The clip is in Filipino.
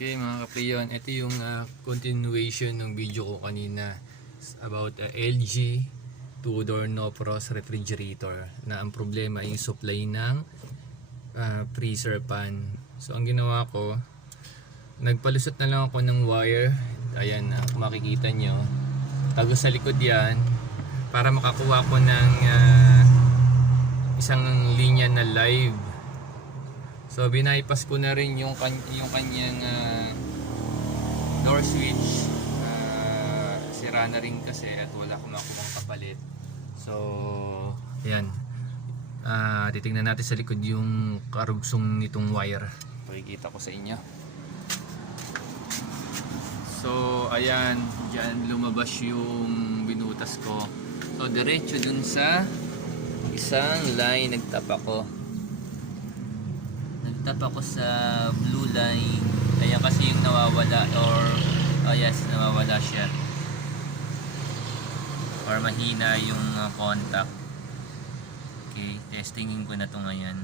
Okay mga kapriyon, ito yung continuation ng video ko kanina about LG 2-door no-frost refrigerator na ang problema ay yung supply ng freezer pan. So ang ginawa ko, nagpalusot na lang ako ng wire. Ayan, kung makikita nyo, tago sa likod yan para makakuha ko ng isang linya na live. So binaypas ko na rin yung kanyang door switch. Sira na rin kasi at wala akong makuhang kapalit. So ayan, titingnan natin sa likod yung karugsong nitong wire. Pakikita ko sa inyo. So ayan, dyan lumabas yung binutas ko. So diretso dun sa isang line nagtap ako sa blue line. Ayan kasi yung nawawala, or yes, nawawala siya, or mahina yung contact. Okay, testingin ko na to ngayon.